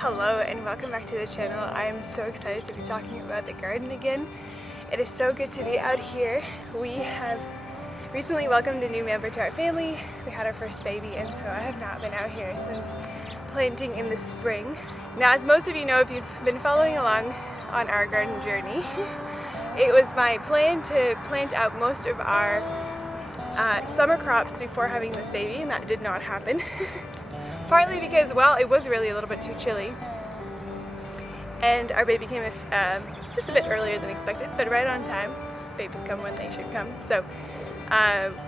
Hello and welcome back to the channel. I am so excited to be talking about the garden again. It is so good to be out here. We have recently welcomed a new member to our family. We had our first baby, and so I have not been out here since planting in the spring. Now, as most of you know, if you've been following along on our garden journey, it was my plan to plant out most of our summer crops before having this baby, and that did not happen. Partly because, well, it was really a little bit too chilly, and our baby came just a bit earlier than expected, but right on time. Babies come when they should come. So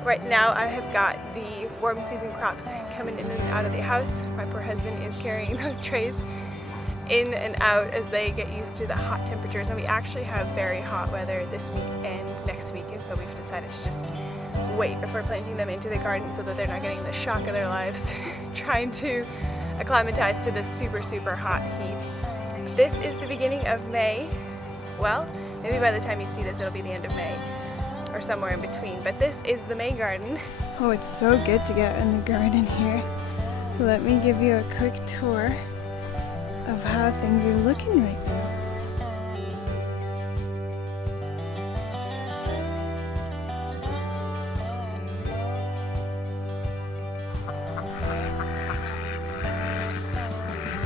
right now I have got the warm season crops coming in and out of the house. My poor husband is carrying those trays in and out as they get used to the hot temperatures, and we actually have very hot weather this week and next week, and so we've decided to just wait before planting them into the garden so that they're not getting the shock of their lives trying to acclimatize to this super hot heat. This is the beginning of May. Well, maybe by the time you see this it'll be the end of May or somewhere in between, but this is the May garden. Oh, it's so good to get in the garden here. Let me give you a quick tour of how things are looking right now.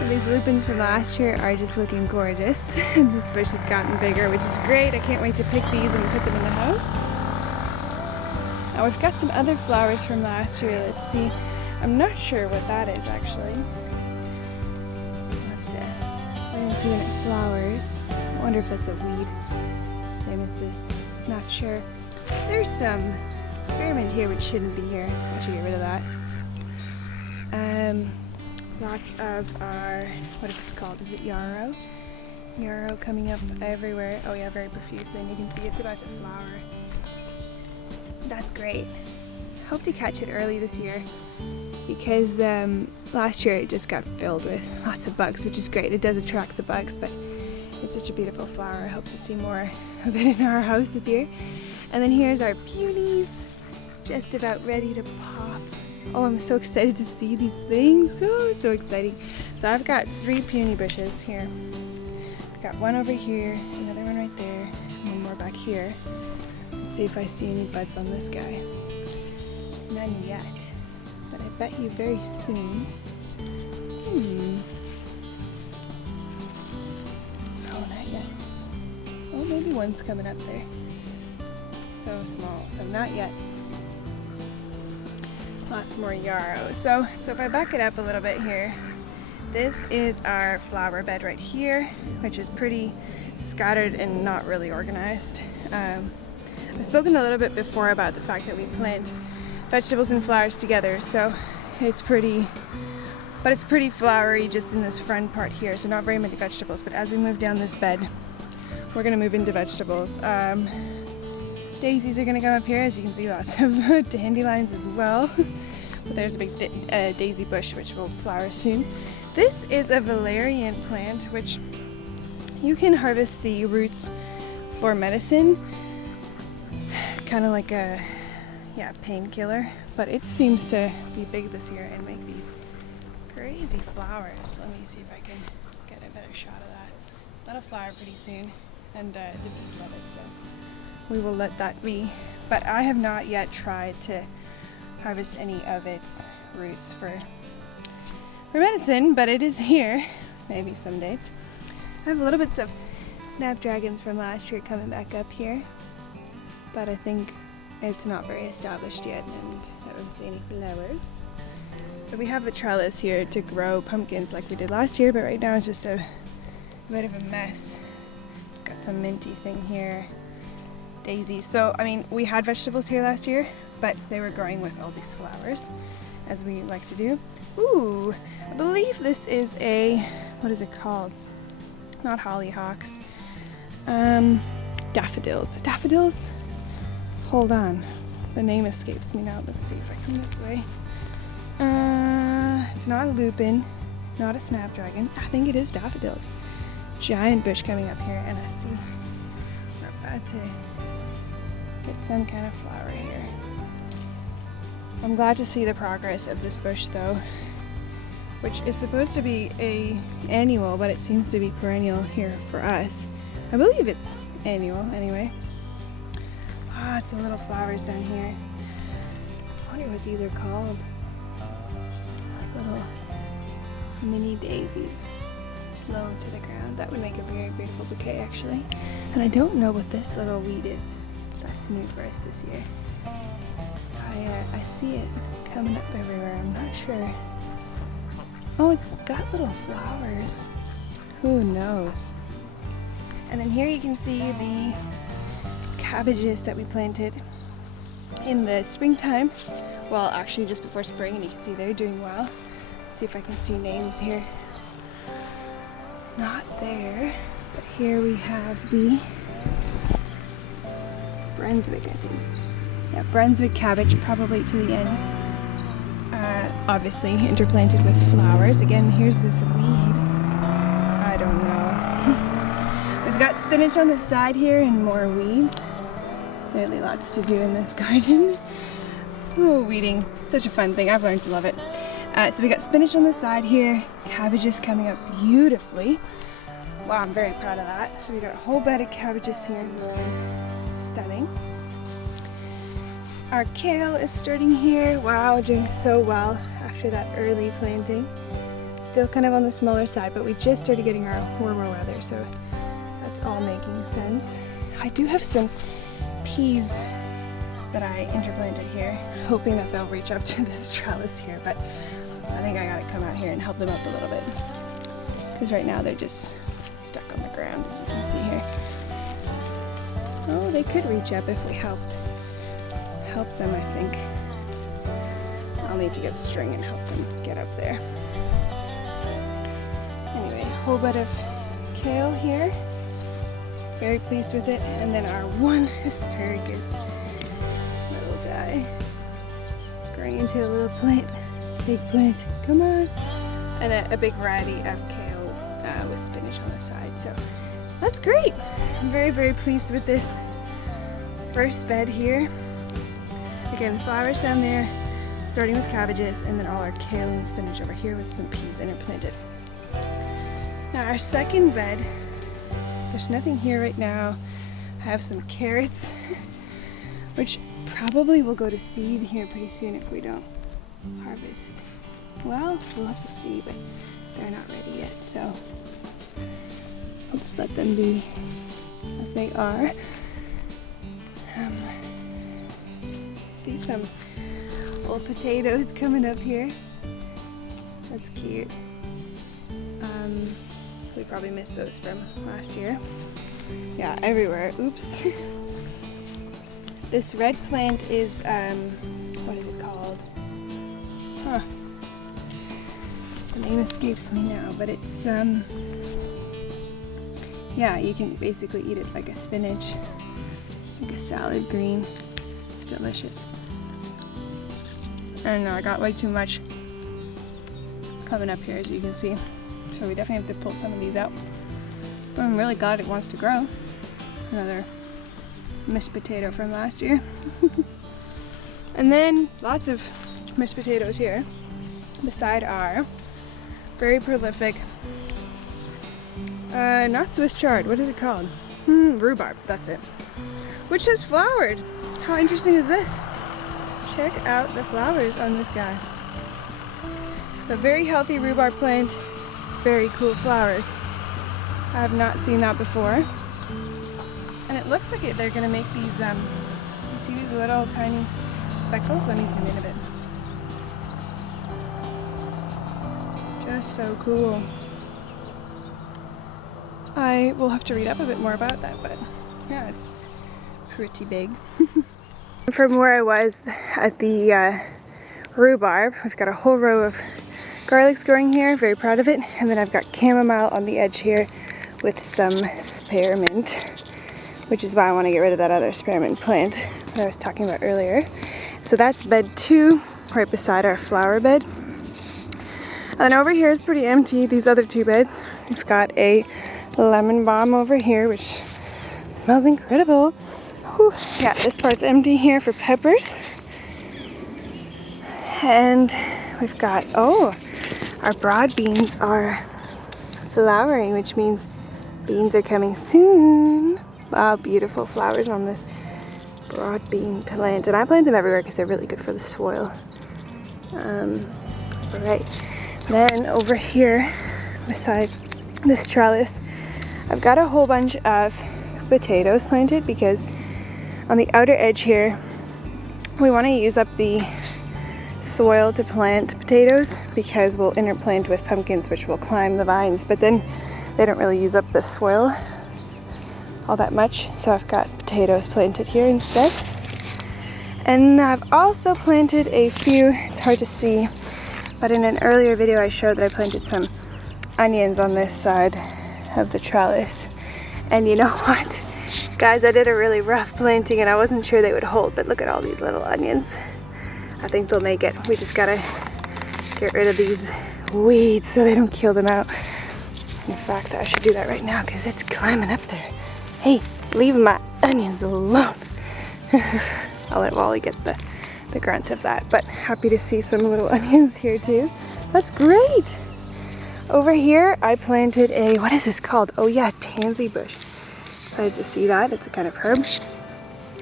These lupins from last year are just looking gorgeous. This bush has gotten bigger, which is great. I can't wait to pick these and put them in the house. Now we've got some other flowers from last year. Let's see. I'm not sure what that is actually. I didn't see when it flowers. I wonder if that's a weed. Same as this. Not sure. There's some spearmint here which shouldn't be here. I should get rid of that. Lots of our, what is this called? Is it yarrow? Yarrow coming up everywhere. Oh yeah, very profusely, and you can see it's about to flower. That's great. Hope to catch it early this year because last year it just got filled with lots of bugs, which is great. It does attract the bugs, but it's such a beautiful flower. I hope to see more of it in our house this year. And then here's our peonies, just about ready to pop. Oh, I'm so excited to see these things. So exciting. So I've got 3 peony bushes here. I've got one over here, another one right there, and one more back here. Let's see if I see any buds on this guy. None yet, but I bet you very soon. Oh, not yet. Oh, maybe one's coming up there. So small, so not yet. Lots more yarrow. So if I back it up a little bit here, this is our flower bed right here, which is pretty scattered and not really organized. I've spoken a little bit before about the fact that we plant vegetables and flowers together, so it's pretty flowery just in this front part here, so not very many vegetables, but as we move down this bed, we're going to move into vegetables. Daisies are going to come up here, as you can see, lots of dandelions as well. But there's a big daisy bush which will flower soon. This is a valerian plant which you can harvest the roots for medicine, kind of like a painkiller, but it seems to be big this year and make these crazy flowers. Let me see if I can get a better shot of that. That'll flower pretty soon, and the bees love it, so we will let that be. But I have not yet tried to harvest any of its roots for medicine, but it is here. Maybe someday. I have little bits of snapdragons from last year coming back up here, but I think it's not very established yet, and I don't see any flowers. So we have the trellis here to grow pumpkins like we did last year, but right now it's just a bit of a mess. It's got some minty thing here. Daisy. So, I mean, we had vegetables here last year, but they were growing with all these flowers, as we like to do. Ooh, I believe this is a, what is it called? Not hollyhocks. Daffodils. Daffodils? Hold on. The name escapes me now. Let's see if I come this way. It's not a lupin, not a snapdragon. I think it is daffodils. Giant bush coming up here, and I see we're about to get some kind of flower here. I'm glad to see the progress of this bush though. which is supposed to be a annual, but it seems to be perennial here for us. I believe it's annual anyway. Lots of little flowers down here. I wonder what these are called. Little mini daisies. Just low to the ground. That would make a very beautiful bouquet actually. And I don't know what this little weed is. That's new for us this year. I see it coming up everywhere. I'm not sure. Oh, it's got little flowers. Who knows? And then here you can see the cabbages that we planted in the springtime. Well, actually just before spring, and you can see they're doing well. Let's see if I can see names here. Not there, but here we have the Brunswick, I think. Yeah, Brunswick cabbage, probably to the end. Obviously interplanted with flowers. Again, here's this weed. I don't know. We've got spinach on the side here and more weeds. Clearly lots to do in this garden. Oh, weeding, such a fun thing. I've learned to love it. So we got spinach on the side here, cabbages coming up beautifully. Wow, I'm very proud of that. So we got a whole bed of cabbages here, looking stunning. Our kale is starting here. Wow, doing so well after that early planting. Still kind of on the smaller side, but we just started getting our warmer weather, so that's all making sense. I do have some peas that I interplanted here, hoping that they'll reach up to this trellis here, but I think I gotta come out here and help them up a little bit, because right now they're just stuck on the ground, as you can see here. Oh, they could reach up if we help them, I think. I'll need to get string and help them get up there. Anyway, a whole bit of kale here. Very pleased with it. And then our one asparagus, little guy, growing into a little plant, big plant, come on. And a big variety of kale with spinach on the side. So that's great. I'm very, very pleased with this first bed here. Again, flowers down there, starting with cabbages, and then all our kale and spinach over here with some peas interplanted. Now our second bed, there's nothing here right now. I have some carrots, which probably will go to seed here pretty soon if we don't harvest. Well, we'll have to see, but they're not ready yet, so I'll just let them be as they are. See some old potatoes coming up here. That's cute. We probably missed those from last year. Yeah, everywhere. Oops. This red plant is, what is it called? Huh. The name escapes me now, but it's, yeah, you can basically eat it like a spinach, like a salad green. It's delicious. I don't know, I got way too much coming up here, as you can see. So we definitely have to pull some of these out. But I'm really glad it wants to grow. Another missed potato from last year. And then lots of missed potatoes here beside our very prolific, not Swiss chard, what is it called? Rhubarb, that's it. Which has flowered. How interesting is this? Check out the flowers on this guy. It's a very healthy rhubarb plant, very cool flowers. I have not seen that before. And it looks like they're gonna make these, you see these little tiny speckles? Let me zoom in a bit. Just so cool. I will have to read up a bit more about that, but yeah, it's pretty big. From where I was at the rhubarb, we've got a whole row of garlics growing here, very proud of it. And then I've got chamomile on the edge here with some spearmint, which is why I want to get rid of that other spearmint plant that I was talking about earlier. So that's bed 2, right beside our flower bed. And over here is pretty empty, these other 2 beds. We've got a lemon balm over here, which smells incredible. Whew. Yeah, this part's empty here for peppers. And we've got, oh, our broad beans are flowering, which means beans are coming soon. Wow, beautiful flowers on this broad bean plant. And I plant them everywhere because they're really good for the soil. Alright, then over here beside this trellis, I've got a whole bunch of potatoes planted because on the outer edge here, we want to use up the soil to plant potatoes because we'll interplant with pumpkins, which will climb the vines, but then they don't really use up the soil all that much. So I've got potatoes planted here instead. And I've also planted a few, it's hard to see, but in an earlier video I showed that I planted some onions on this side of the trellis. And you know what? Guys, I did a really rough planting and I wasn't sure they would hold, but look at all these little onions. I think they'll make it. We just gotta get rid of these weeds so they don't kill them out. In fact, I should do that right now because it's climbing up there. Hey, leave my onions alone. I'll let Wally get the grunt of that, but happy to see some little onions here too. That's great. Over here, I planted a, what is this called? Oh yeah, tansy bush. Excited to see that. It's a kind of herb.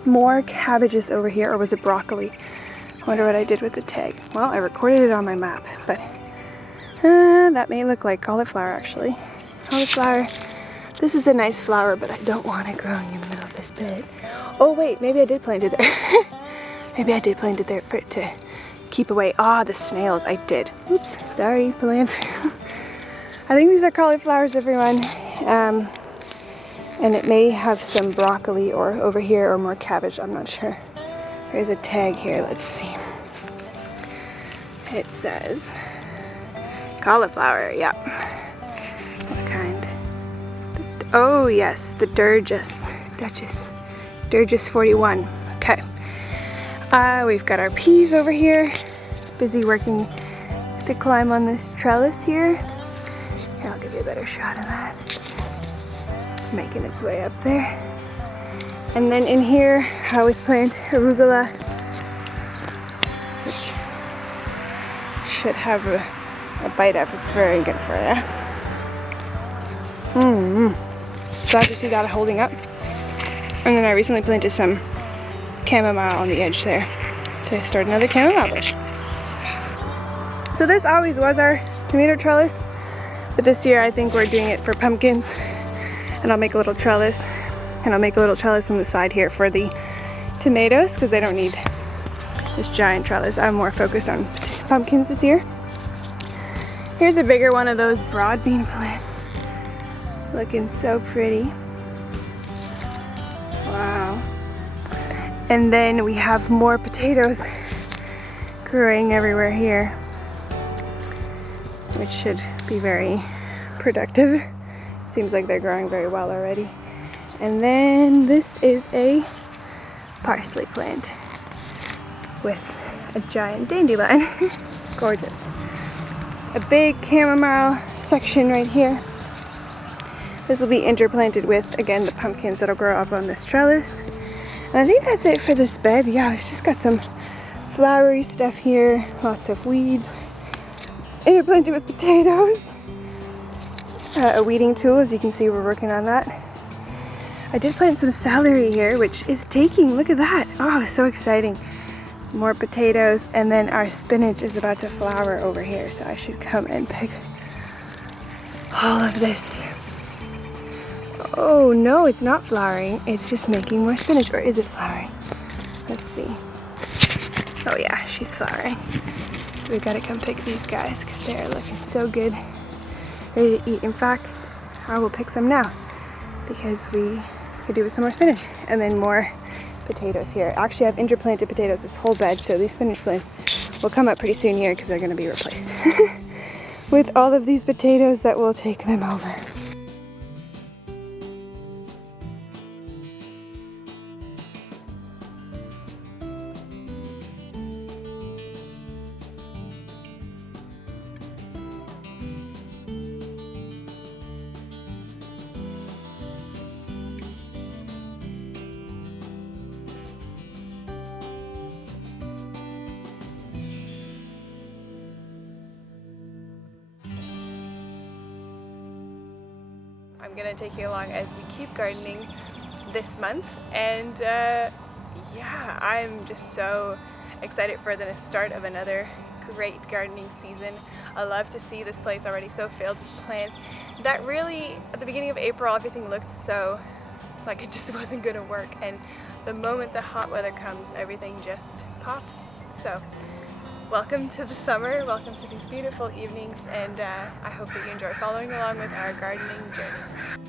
More cabbages over here, or was it broccoli? I wonder what I did with the tag. Well, I recorded it on my map, but that may look like cauliflower actually. Cauliflower. This is a nice flower, but I don't want it growing in the middle of this bed. Oh wait, maybe I did plant it there. Maybe I did plant it there for it to keep away. Ah, the snails. I did. Oops, sorry, plants. I think these are cauliflowers, everyone. And it may have some broccoli or over here or more cabbage. I'm not sure. There's a tag here. Let's see. It says cauliflower. Yep. What kind? Oh yes, the Duchess. Duchess 41. Okay. We've got our peas over here. Busy working to climb on this trellis here. Here, I'll give you a better shot of that. It's making its way up there. And then in here, I always plant arugula, which should have a bite up. It's very good for you. Glad to see that holding up. And then I recently planted some chamomile on the edge there to start another chamomile bush. So this always was our tomato trellis, but this year I think we're doing it for pumpkins. And I'll make a little trellis, and I'll make a little trellis on the side here for the tomatoes because they don't need this giant trellis. I'm more focused on pumpkins this year. Here's a bigger one of those broad bean plants. Looking so pretty. Wow. And then we have more potatoes growing everywhere here, which should be very productive. Seems like they're growing very well already. And then this is a parsley plant with a giant dandelion. Gorgeous. A big chamomile section right here. This will be interplanted with, again, the pumpkins that'll grow up on this trellis. And I think that's it for this bed. Yeah, we've just got some flowery stuff here, lots of weeds. Interplanted with potatoes. A weeding tool, as you can see, we're working on that. I did plant some celery here, which is taking, look at that. Oh, so exciting. More potatoes, and then our spinach is about to flower over here, so I should come and pick all of this. Oh no, it's not flowering. It's just making more spinach, or is it flowering? Let's see. Oh yeah, she's flowering. So we gotta come pick these guys because they are looking so good. Ready to eat. In fact, I will pick some now because we could do with some more spinach and then more potatoes here. Actually, I've interplanted potatoes this whole bed, so these spinach plants will come up pretty soon here because they're going to be replaced with all of these potatoes that will take them over. I'm gonna take you along as we keep gardening this month, and yeah, I'm just so excited for the start of another great gardening season. I love to see this place already so filled with plants that really, at the beginning of April, everything looked so like it just wasn't gonna work, and the moment the hot weather comes, everything just pops. So welcome to the summer, welcome to these beautiful evenings, and I hope that you enjoy following along with our gardening journey.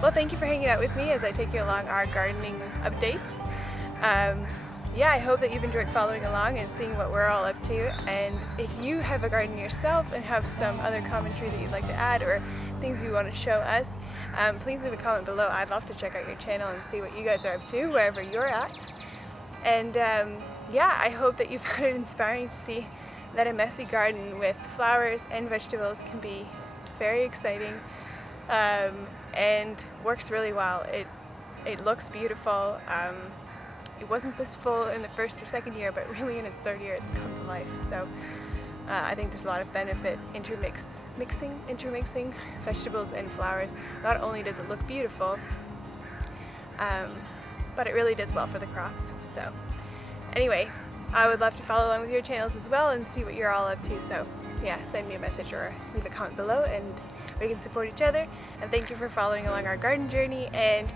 Well, thank you for hanging out with me as I take you along our gardening updates. Yeah, I hope that you've enjoyed following along and seeing what we're all up to. And if you have a garden yourself and have some other commentary that you'd like to add or things you want to show us, please leave a comment below. I'd love to check out your channel and see what you guys are up to wherever you're at. And yeah, I hope that you found it inspiring to see that a messy garden with flowers and vegetables can be very exciting. And works really well. It looks beautiful. It wasn't this full in the first or second year, but really in its third year it's come to life. So I think there's a lot of benefit intermixing vegetables and flowers. Not only does it look beautiful, but it really does well for the crops. So anyway, I would love to follow along with your channels as well and see what you're all up to. So yeah, send me a message or leave a comment below and we can support each other. And thank you for following along our garden journey. And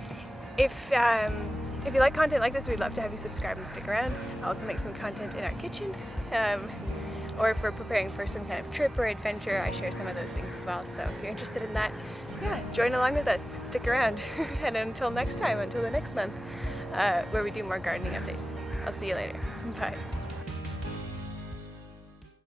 if you like content like this, we'd love to have you subscribe and stick around. I also make some content in our kitchen, or if we're preparing for some kind of trip or adventure, I share some of those things as well. So if you're interested in that, yeah, join along with us, stick around. And until next time, until the next month, where we do more gardening updates. I'll see you later. Bye.